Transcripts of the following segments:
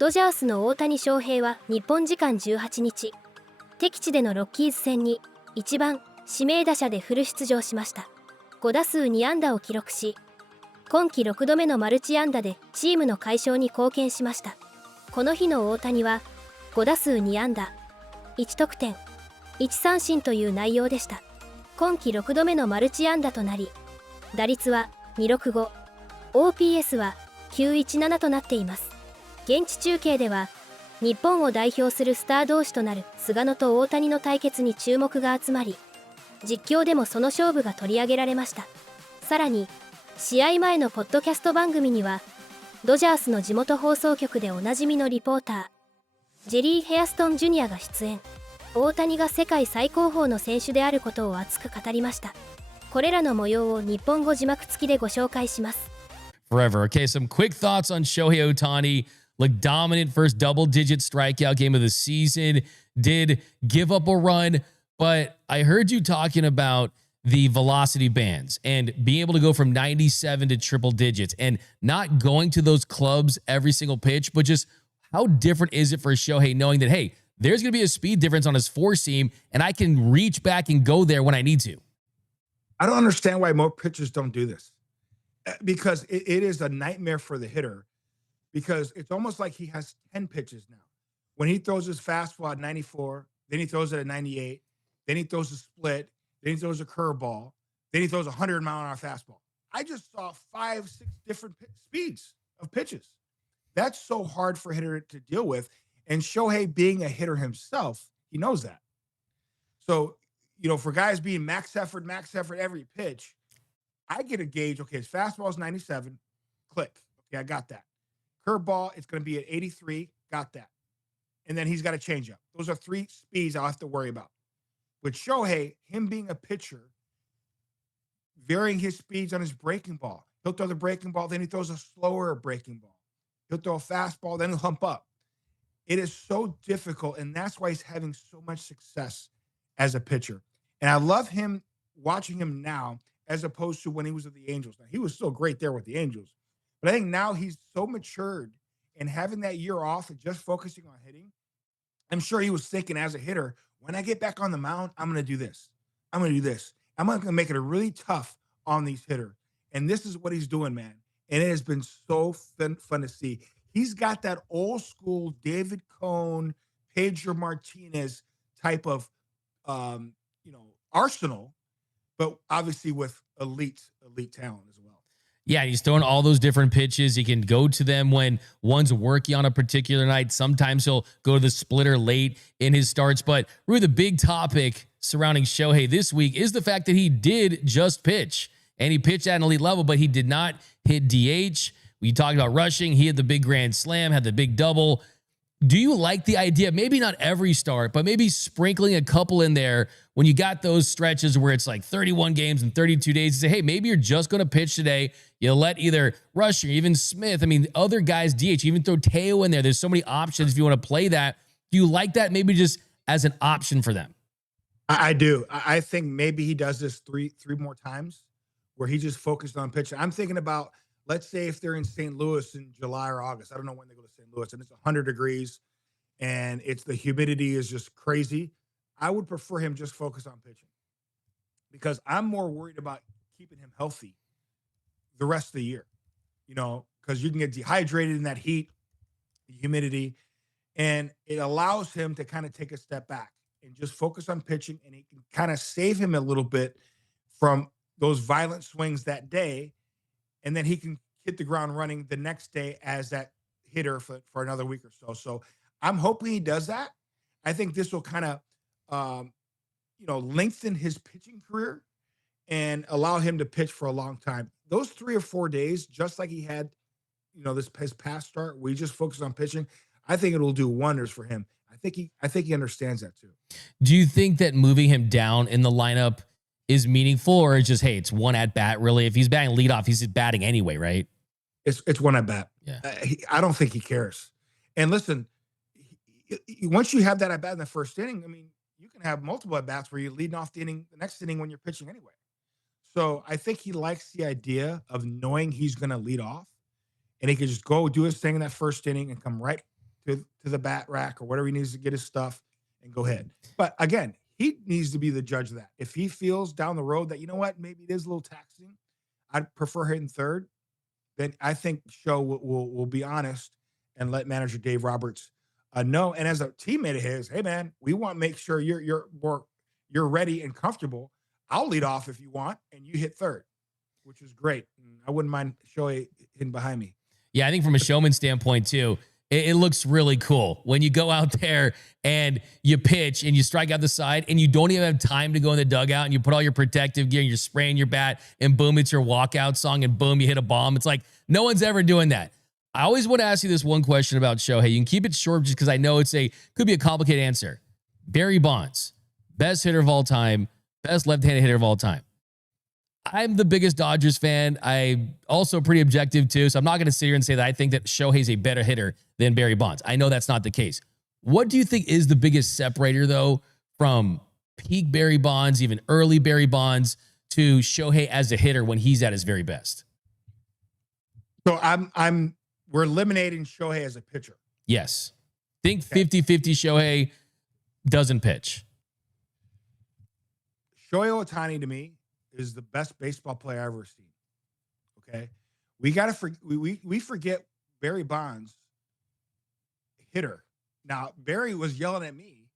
ドジャースの大谷翔平は日本時間18日、敵地でのロッキーズ戦に1番指名打者でフル出場しました。5打数2安打を記録し、今季6度目のマルチ安打でチームの快勝に貢献しました。この日の大谷は5打数2安打、1得点、1三振という内容でした。今季6度目のマルチ安打となり、打率は265、OPS は917となっています。現地中継では、日本を代表するスター同士となる菅野と大谷の対決に注目が集まり、実況でもその勝負が取り上げられました。さらに、試合前のポッドキャスト番組には、ドジャースの地元放送局でおなじみのリポーター、ジェリー・ヘアストン・ジュニアが出演。大谷が世界最高峰の選手であることを熱く語りました。これらの模様を日本語字幕付きでご紹介します。Forever. Okay, some quick thoughts on Shohei Otani. Looked dominant first double-digit strikeout game of the season. Did give up a run, but I heard you talking about the velocity bands and being able to go from 97 to triple digits and not going to those clubs every single pitch, but just how different is it for Shohei knowing that, hey, there's going to be a speed difference on his four seam and I can reach back and go there when I need to? I don't understand why more pitchers don't do this, because it is a nightmare for the hitter, because it's almost like he has 10 pitches now. When he throws his fastball at 94, then he throws it at 98, then he throws a split, then he throws a curveball, then he throws a 100-mile-an-hour fastball. I just saw 5, 6 different speeds of pitches. That's so hard for a hitter to deal with. And Shohei, being a hitter himself, he knows that. So, for guys being max effort every pitch, I get a gauge. Okay, his fastball is 97. Click. Okay, I got that. Curveball, it's going to be at 83. Got that. And then he's got a changeup. Those are 3 speeds I'll have to worry about. With Shohei, him being a pitcher, varying his speeds on his breaking ball. He'll throw the breaking ball, then he throws a slower breaking ball. He'll throw a fastball, then he'll hump up. It is so difficult, and that's why he's having so much success as a pitcher. And I love him, watching him now, as opposed to when he was with the Angels. Now, he was still great there with the Angels. But I think now he's so matured, and having that year off and just focusing on hitting, I'm sure he was thinking as a hitter, when I get back on the mound, I'm going to do this. I'm going to do this. I'm going to make it really tough on these hitters. And this is what he's doing, man. And it has been so fun to see. He's got that old school David Cone, Pedro Martinez type of, arsenal, but obviously with elite talent as well. Yeah, he's throwing all those different pitches. He can go to them when one's working on a particular night. Sometimes he'll go to the splitter late in his starts. But really the big topic surrounding Shohei this week is the fact that he did just pitch. And he pitched at an elite level, but he did not hit DH. We talked about rushing. He had the big grand slam, had the big double. Do you like the idea, maybe not every start, but maybe sprinkling a couple in there when you got those stretches where it's like 31 games in 32 days? You say, hey, maybe you're just going to pitch today. You let either Rush or even Smith, other guys DH, even throw Teo in there. There's so many options if you want to play that. Do you like that maybe just as an option for them? I do. I think maybe he does this three more times where he just focused on pitching. I'm thinking about, let's say if they're in St. Louis in July or August, I don't know when they go to St. Louis, and it's 100 degrees and the humidity is just crazy. I would prefer him just focus on pitching, because I'm more worried about keeping him healthy the rest of the year, because you can get dehydrated in that heat, the humidity, and it allows him to kind of take a step back and just focus on pitching, and it can kind of save him a little bit from those violent swings that day, and then he can hit the ground running the next day as that hitter for another week or so. So I'm hoping he does that. I think this will kind of, lengthen his pitching career and allow him to pitch for a long time. Those 3 or 4 days, just like he had, his past start, where he just focused on pitching, I think it will do wonders for him. I think he understands that too. Do you think that moving him down in the lineup is meaningful, or it's just, hey, it's one at bat really? If he's batting leadoff, he's batting anyway, right? It's one at bat. Yeah. I don't think he cares. And listen, once you have that at bat in the first inning, you can have multiple at bats where you're leading off the next inning when you're pitching anyway. So I think he likes the idea of knowing he's going to lead off, and he can just go do his thing in that first inning and come right to the bat rack or whatever he needs to get his stuff and go ahead. But again, he needs to be the judge of that. If he feels down the road that, you know what, maybe it is a little taxing, I'd prefer hitting third, then I think Show will be honest and let manager Dave Roberts know. And as a teammate of his, hey man, we want to make sure you're ready and comfortable. I'll lead off if you want, and you hit third, which is great. I wouldn't mind Shohei hitting behind me. Yeah, I think from a showman standpoint too, it looks really cool when you go out there and you pitch and you strike out the side and you don't even have time to go in the dugout and you put all your protective gear and you're spraying your bat and boom, it's your walkout song and boom, you hit a bomb. It's like no one's ever doing that. I always want to ask you this one question about Shohei. You can keep it short just because I know could be a complicated answer. Barry Bonds, best hitter of all time, best left-handed hitter of all time. I'm the biggest Dodgers fan. I'm also pretty objective too, so I'm not going to sit here and say that I think that Shohei's a better hitter than Barry Bonds. I know that's not the case. What do you think is the biggest separator, though, from peak Barry Bonds, even early Barry Bonds, to Shohei as a hitter when he's at his very best? So we're eliminating Shohei as a pitcher. Yes. Think 50-50 Shohei doesn't pitch. Shohei Otani to me is the best baseball player I've ever seen. Okay, we forget Barry Bonds, hitter. Now Barry was yelling at me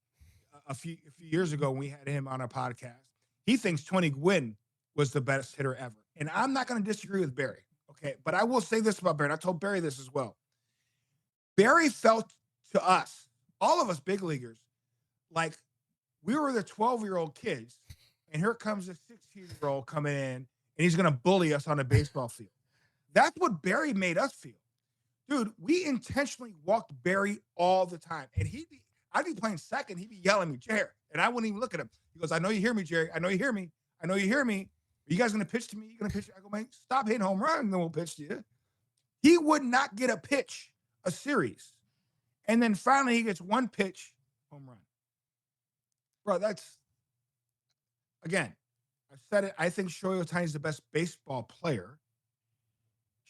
a few years ago when we had him on our podcast. He thinks Tony Gwynn was the best hitter ever, and I'm not going to disagree with Barry. Okay, but I will say this about Barry. And I told Barry this as well. Barry felt to us, all of us big leaguers, like we were the 12-year-old kids. And here comes a 16-year-old coming in, and he's going to bully us on a baseball field. That's what Barry made us feel. Dude, we intentionally walked Barry all the time. And I'd be playing second. He'd be yelling at me, Jerry. And I wouldn't even look at him. He goes, I know you hear me, Jerry. I know you hear me. I know you hear me. Are you guys going to pitch to me? You going to pitch? I go, man, stop hitting home run, and then we'll pitch to you. He would not get a pitch, a series. And then finally he gets one pitch, home run. Bro, again, I've said it. I think Shohei Ohtani is the best baseball player.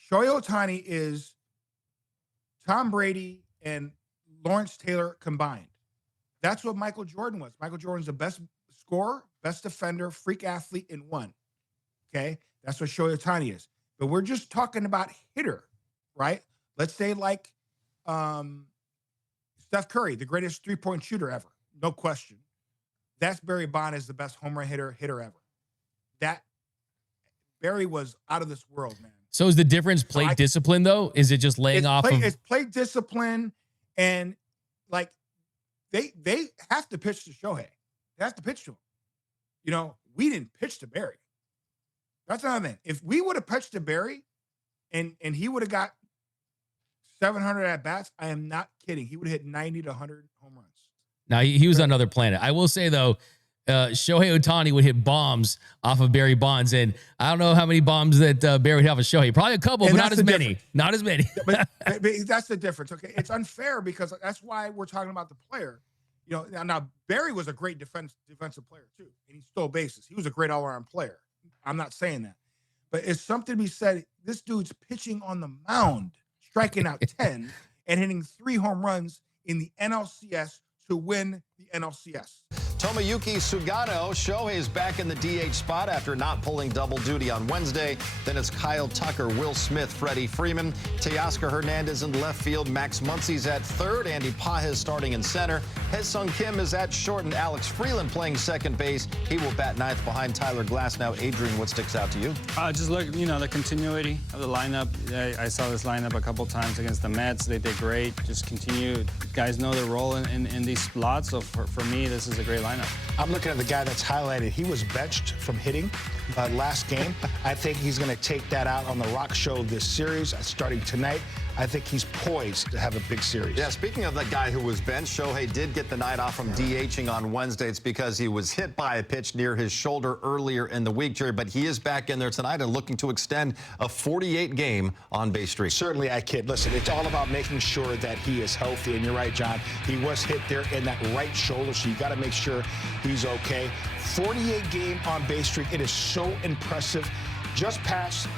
Shohei Ohtani is Tom Brady and Lawrence Taylor combined. That's what Michael Jordan was. Michael Jordan's the best scorer, best defender, freak athlete in one. Okay? That's what Shohei Ohtani is. But we're just talking about hitter, right? Let's say like Steph Curry, the greatest three-point shooter ever. No question. That's Barry Bonds is the best home run hitter ever. That Barry was out of this world, man. So is the difference plate discipline, though? Is it just laying off? It's plate discipline, and like they have to pitch to Shohei. They have to pitch to him. You know, we didn't pitch to Barry. That's another thing. If we would have pitched to Barry, and he would have got 700 at bats, I am not kidding. He would have hit 90 to 100 home runs. Now, he was on another planet. I will say, though, Shohei Ohtani would hit bombs off of Barry Bonds, and I don't know how many bombs that Barry would have with Shohei. Probably a couple, but not as many. Not as many. but that's the difference, okay? It's unfair because that's why we're talking about the player. You know, now Barry was a great defensive player, too, and he stole bases. He was a great all-around player. I'm not saying that. But it's something to be said. This dude's pitching on the mound, striking out 10, and hitting 3 home runs in the NLCS to win the NLCS. Tomoyuki Sugano, Shohei's back in the DH spot after not pulling double duty on Wednesday. Then it's Kyle Tucker, Will Smith, Freddie Freeman, Teoscar Hernandez in left field, Max Muncy's at third, Andy Pages starting in center, Hae-Sung Kim is at short, and Alex Freeland playing second base. He will bat ninth behind Tyler Glasnow. Adrian, what sticks out to you? Just look, the continuity of the lineup. I saw this lineup a couple times against the Mets. They did great. Just continue. Guys know their role in these slots. So for me, this is a great lineup. I'm looking at the guy that's highlighted. He was benched from hitting last game. I think he's going to take that out on the Rock Show this series starting tonight. I think he's poised to have a big series. Yeah, speaking of that guy who was benched, Shohei did get the night off from DHing on Wednesday. It's because he was hit by a pitch near his shoulder earlier in the week, Jerry, but he is back in there tonight and looking to extend a 48-game on-base streak. Certainly, I kid. Listen, it's all about making sure that he is healthy, and you're right, John. He was hit there in that right shoulder, so you got to make sure he's okay. 48-game on-base streak. It is so impressive. just past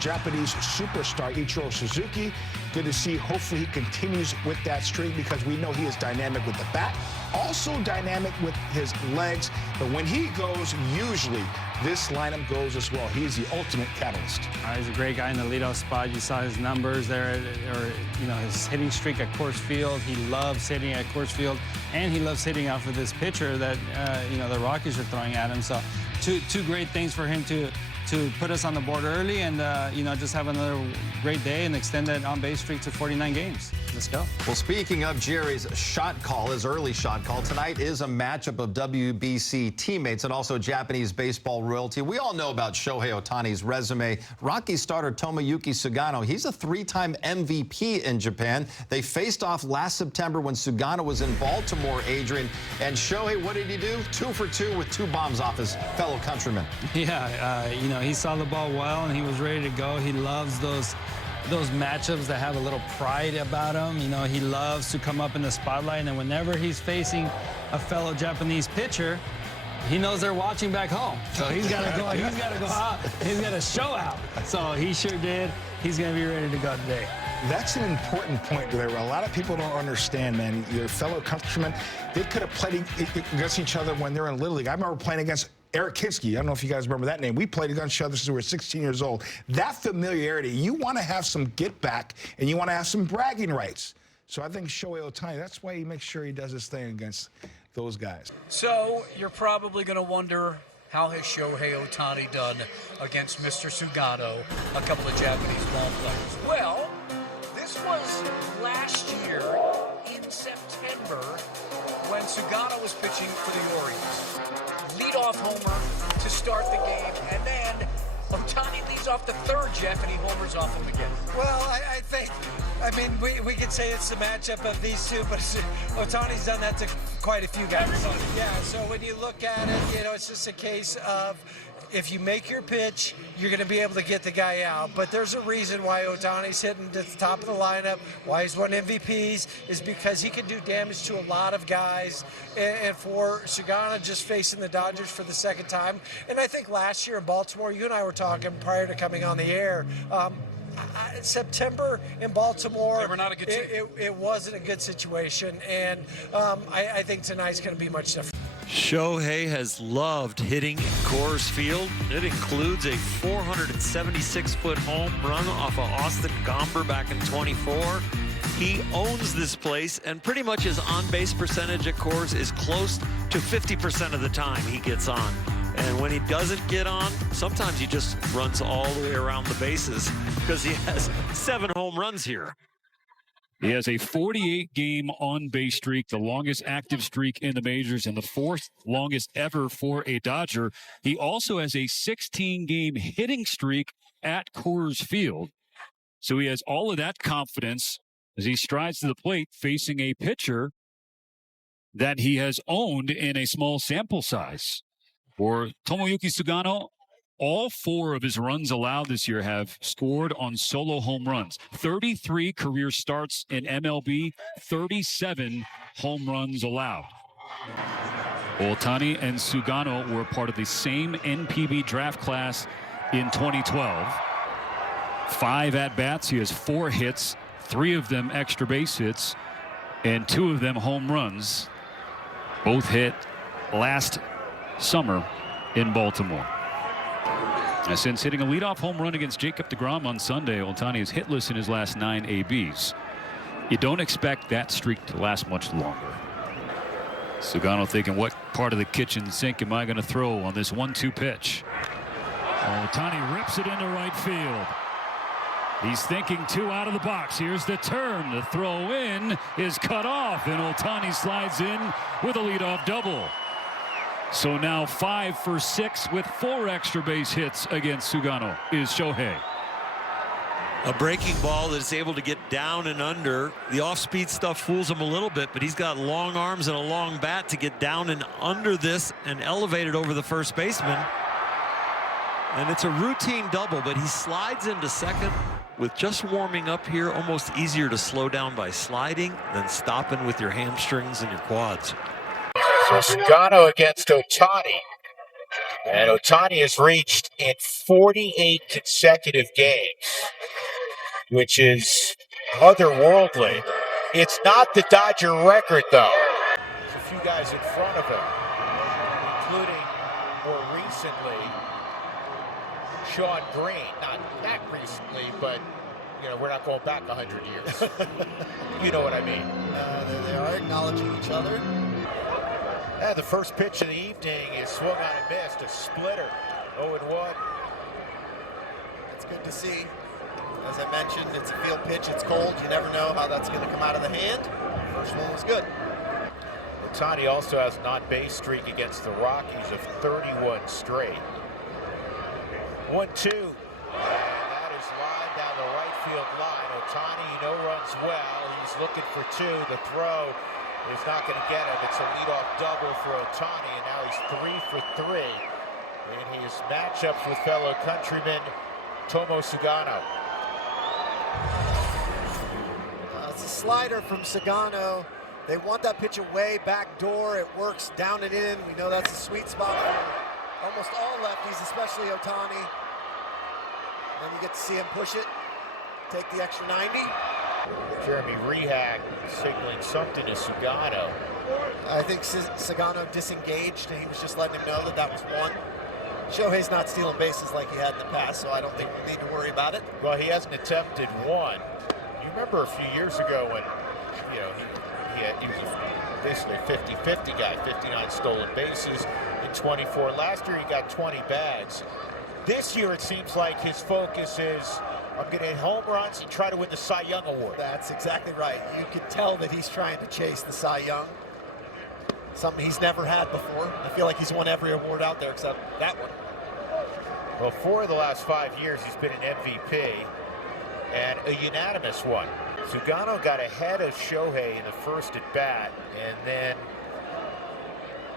Japanese superstar Ichiro Suzuki. Good to see. Hopefully he continues with that streak because we know he is dynamic with the bat, also dynamic with his legs. But when he goes, usually this lineup goes as well. He's the ultimate catalyst. He's a great guy in the leadoff spot. You saw his numbers there, or his hitting streak at Coors Field. He loves hitting at Coors Field, and he loves hitting out for this pitcher that the Rockies are throwing at him. So two great things for him to put us on the board early and, just have another great day and extend that on-base streak to 49 games. Let's go. Well, speaking of Jerry's shot call, his early shot call, tonight is a matchup of WBC teammates and also Japanese baseball royalty. We all know about Shohei Otani's resume. Rockies starter Tomoyuki Sugano, he's a three-time MVP in Japan. They faced off last September when Sugano was in Baltimore, Adrian. And Shohei, what did he do? 2 for 2 with 2 bombs off his fellow countrymen. Yeah, he saw the ball well and he was ready to go. He loves those matchups that have a little pride about him. He loves to come up in the spotlight, and whenever he's facing a fellow Japanese pitcher, he knows they're watching back home. So he's got to go out. He's got to show out. So he sure did. He's going to be ready to go today. That's an important point there. A lot of people don't understand, man. Your fellow countrymen, they could have played against each other when they're in Little League. I remember playing against Eric Kinski. I don't know if you guys remember that name. We played against each other since we were 16 years old. That familiarity, you want to have some get back, and you want to have some bragging rights. So I think Shohei Otani, that's why he makes sure he does his thing against those guys. So you're probably going to wonder, how has Shohei Otani done against Mr. Sugano, a couple of Japanese ball players? Well, this was last year in September when Sugano was pitching for the Orioles. Leadoff homer to start the game, and then Otani leads off the third, Jeff, and he homers off him again. Well, I mean, we could say it's the matchup of these two, but Otani's done that to quite a few guys. Yeah, so when you look at it, it's just a case of if you make your pitch, you're going to be able to get the guy out. But there's a reason why Otani's hitting at the top of the lineup, why he's won MVPs, is because he can do damage to a lot of guys. And for Sugano just facing the Dodgers for the second time, and I think last year in Baltimore, you and I were talking prior to coming on the air, September in Baltimore, they were not a good team. It wasn't a good situation, and I think tonight's going to be much different. Shohei has loved hitting Coors Field. It includes a 476-foot home run off of Austin Gomber back in 24. He owns this place, and pretty much his on-base percentage at Coors is close to 50% of the time he gets on. And when he doesn't get on, sometimes he just runs all the way around the bases because he has 7 home runs here. He has a 48-game on-base streak, the longest active streak in the majors and the 4th longest ever for a Dodger. He also has a 16-game hitting streak at Coors Field. So he has all of that confidence as he strides to the plate facing a pitcher that he has owned in a small sample size. For Tomoyuki Sugano, all 4 of his runs allowed this year have scored on solo home runs. 33 career starts in MLB, 37 home runs allowed. Otani and Sugano were part of the same NPB draft class in 2012. 5 at-bats, he has 4 hits, 3 of them extra base hits, and 2 of them home runs. Both hit last summer in Baltimore. Since hitting a leadoff home run against Jacob deGrom on Sunday, Otani is hitless in his last 9 ABs. You don't expect that streak to last much longer. Sugano thinking, what part of the kitchen sink am I going to throw on this 1-2 pitch? Otani rips it into right field. He's thinking 2 out of the box. Here's the turn. The throw in is cut off, and Otani slides in with a leadoff double. So now 5 for 6 with 4 extra base hits against Sugano is Shohei. A breaking ball that is able to get down and under. The off-speed stuff fools him a little bit, but he's got long arms and a long bat to get down and under this and elevate it over the first baseman. And it's a routine double, but he slides into second with just warming up here. Almost easier to slow down by sliding than stopping with your hamstrings and your quads. So Sugano against Otani. And Otani has reached in 48 consecutive games, which is otherworldly. It's not the Dodger record, though. There's a few guys in front of him, including more recently Sean Green. Not that recently, but you know, we're not going back 100 years. You know what I mean. They are acknowledging each other. And the first pitch of the evening is swung on and missed, a splitter, 0-1. It's good to see. As I mentioned, it's a field pitch, it's cold. You never know how that's going to come out of the hand. First one was good. Otani also has an on-base streak against the Rockies of 31 straight. 1-2. And that is line down the right field line. Otani, you know, runs well. He's looking for two. The throw is not going to get him. It's a leadoff double for Otani, and now he's 3 for 3 in his matchups with fellow countryman Tomo Sugano. It's a slider from Sugano. They want that pitch away, back door. It works down and in. We know that's a sweet spot for almost all lefties, especially Otani. Then you get to see him push it, take the extra 90. Jeremy Rehak signaling something to Sugano. I think Sugano disengaged, and he was just letting him know that that was one. Shohei's not stealing bases like he had in the past, so I don't think we need to worry about it. Well, he hasn't attempted one. You remember a few years ago when, you know, he was basically a 50-50 guy, 59 stolen bases in 24. Last year he got 20 bags. This year it seems like his focus is, I'm going to hit home runs and try to win the Cy Young Award. That's exactly right. You can tell that he's trying to chase the Cy Young. Something he's never had before. I feel like he's won every award out there except that one. Well, 4 of the last 5 years he's been an MVP and a unanimous one. Sugano got ahead of Shohei in the first at bat, and then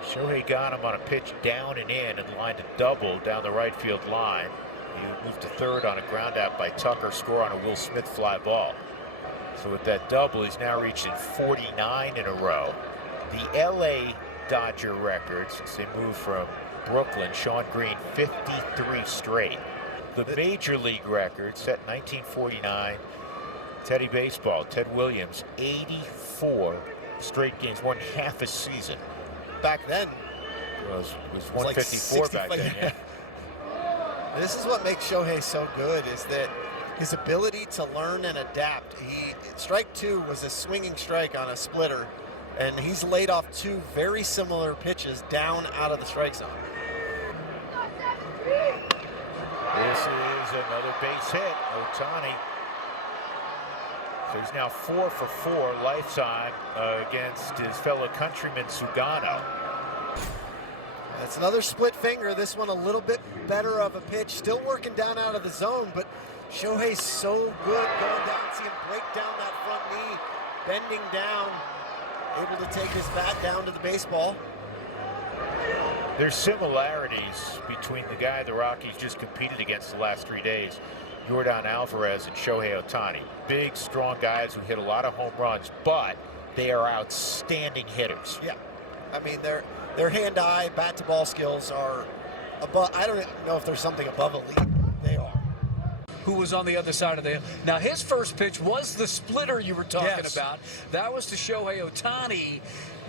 Shohei got him on a pitch down and in and lined a double down the right field line. He moved to third on a ground out by Tucker, score on a Will Smith fly ball. So with that double, he's now reached in 49 in a row. The LA Dodger record, since they moved from Brooklyn, Sean Green, 53 straight. The Major League record, set in 1949, Teddy Baseball, Ted Williams, 84 straight games, won half a season. Back then, it was 154 like back then, yeah. This is what makes Shohei so good, is that his ability to learn and adapt. Strike 2 was a swinging strike on a splitter, and he's laid off 2 very similar pitches down out of the strike zone. This is another base hit, Otani. So he's now 4 for 4 lifetime against his fellow countryman Sugano. That's another split finger. This one a little bit better of a pitch. Still working down out of the zone, but Shohei's so good going down. See him break down that front knee, bending down, able to take his bat down to the baseball. There's similarities between the guy the Rockies just competed against the last 3 days, Yordan Alvarez and Shohei Otani. Big, strong guys who hit a lot of home runs, but they are outstanding hitters. Yeah, I mean, their hand-eye, bat-to-ball skills are above. I don't know if there's something above elite. They are. Who was on the other side of the hill. Now, his first pitch was the splitter you were talking about. That was to Shohei Otani,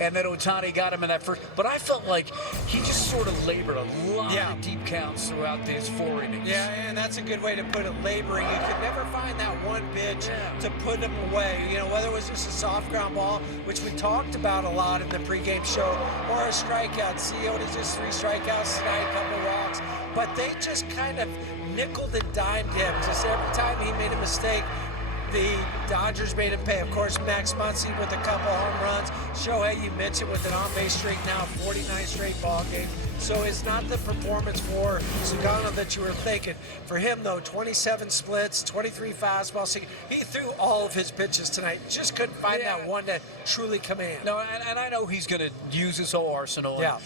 and then Otani got him in that first. But I felt like he just sort of labored a lot of deep counts throughout these 4 innings. Yeah, and that's a good way to put it, laboring. You could never find that one pitch to put him away. You know, whether it was just a soft ground ball, which we talked about a lot in the pregame show, or a strikeout. CEO did just 3 strikeouts tonight, a couple walks. But they just kind of nickeled and dimed him. Just every time he made a mistake, the Dodgers made him pay. Of course, Max Muncy with a couple home runs. Shohei, you mentioned, with an on-base streak now, 49 straight ball games. So it's not the performance for Sugano that you were thinking. For him, though, 27 splits, 23 fastballs. He threw all of his pitches tonight. Just couldn't find that one to truly command. No, and I know he's going to use his whole arsenal. Yeah.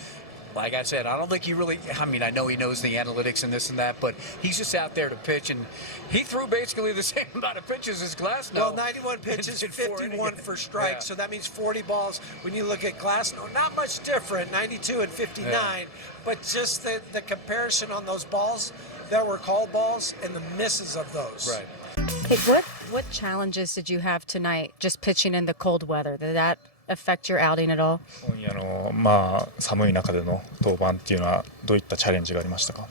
like I said, I don't think he really, I mean, I know he knows the analytics and this and that, but he's just out there to pitch, and he threw basically the same amount of pitches as Glasnow. Well, 91 pitches, 51 for strikes, yeah. so that means 40 balls. When you look at Glasnow, not much different, 92 and 59, yeah. But just the comparison on those balls that were called balls and the misses of those. Right. Hey, what challenges did you have tonight just pitching in the cold weather? Did that affect your outing at all? 今夜の寒い中での登板っていうのはどういったチャレンジがありましたか？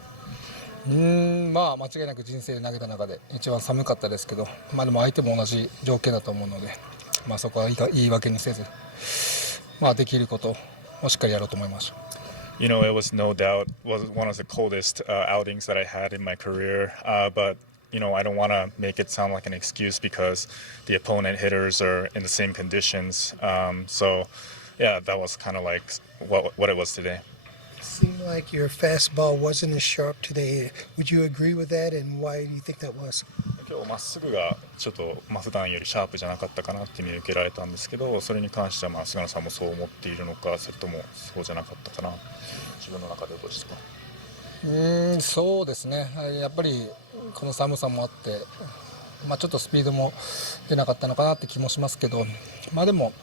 間違いなく人生で投げた中で一番寒かったですけど、でも相手も同じ条件だと思うので、そこは言い訳にせず、できることをしっかりやろうと思いました。You know, it was no doubt was one of the coldest outings that I had in my career, but you know, I don't want to make it sound like an excuse because the opponent hitters are in the same conditions. So, yeah, that was kind of like what it was today. It seemed like your fastball wasn't as sharp today. Would you agree with that, and why do you think that was? 今日まっすぐがちょっと普段よりシャープじゃなかったかなって見受けられたんですけど、それに関しては菅野さんもそう思っているのか、それともそうじゃなかったかな、自分の中でどうですか？そうですね、やっぱりこの寒さもあって、ちょっとスピードも出なかったのかなって気もしますけど、でも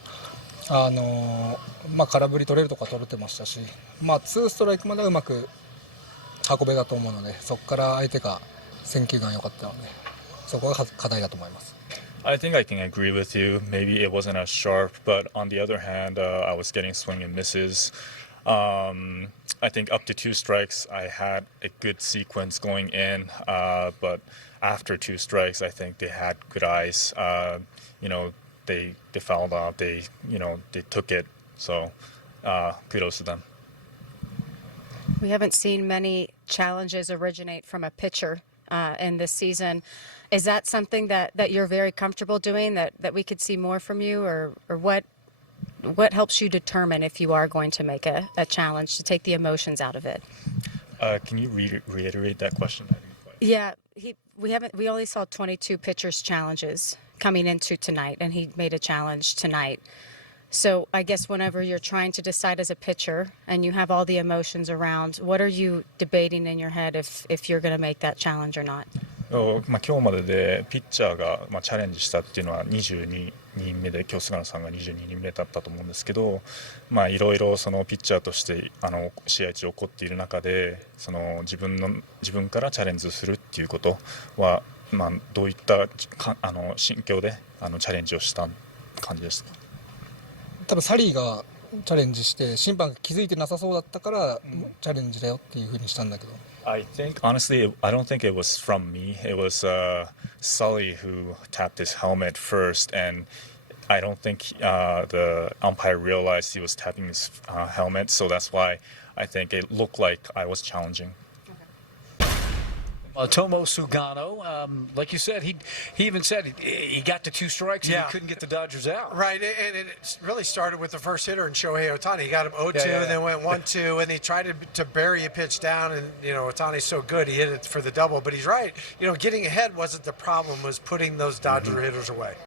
空振り取れるとか取れてましたし、2ストライクまではうまく運べたと思うので、そこから相手が選球眼良かったので、そこが課題だと思います。I think I can agree with you. Maybe it wasn't as sharp, but on the other hand, I was getting swing and misses. I think up to 2 strikes, I had a good sequence going in, but after 2 strikes, I think they had good eyes. You know, they fouled out. They took it. So, kudos to them. We haven't seen many challenges originate from a pitcher in this season. Is that something that you're very comfortable doing? That we could see more from you, or what helps you determine if you are going to make a challenge to take the emotions out of it? Can you reiterate that question? Yeah, we only saw 22 pitchers challenges coming into tonight, and he made a challenge tonight. So I guess whenever you're trying to decide as a pitcher and you have all the emotions around, what are you debating in your head if you're going to make that challenge or not? 今日まででピッチャーがチャレンジしたっていうのは22人目で、今日菅野さんが22人目だったと思うんですけど、いろいろそのピッチャーとして試合中起こっている中で、その自分からチャレンジするっていうことは、どういった心境でチャレンジをした感じですか？多分サリーがチャレンジして審判が気づいてなさそうだったからチャレンジだよっていう風にしたんだけど。I think honestly, I don't think it was from me. It was Sully who tapped his helmet first, and I don't think the umpire realized he was tapping his helmet, so that's why I think it looked like I was challenging. Tomo Sugano, like you said, he even said he got to 2 strikes and he couldn't get the Dodgers out. Right, and it really started with the first hitter in Shohei Otani. He got him 0-2, and then went 1-2, and he tried to bury a pitch down, and Otani's so good, he hit it for the double. But he's right, getting ahead wasn't the problem, was putting those Dodger hitters away.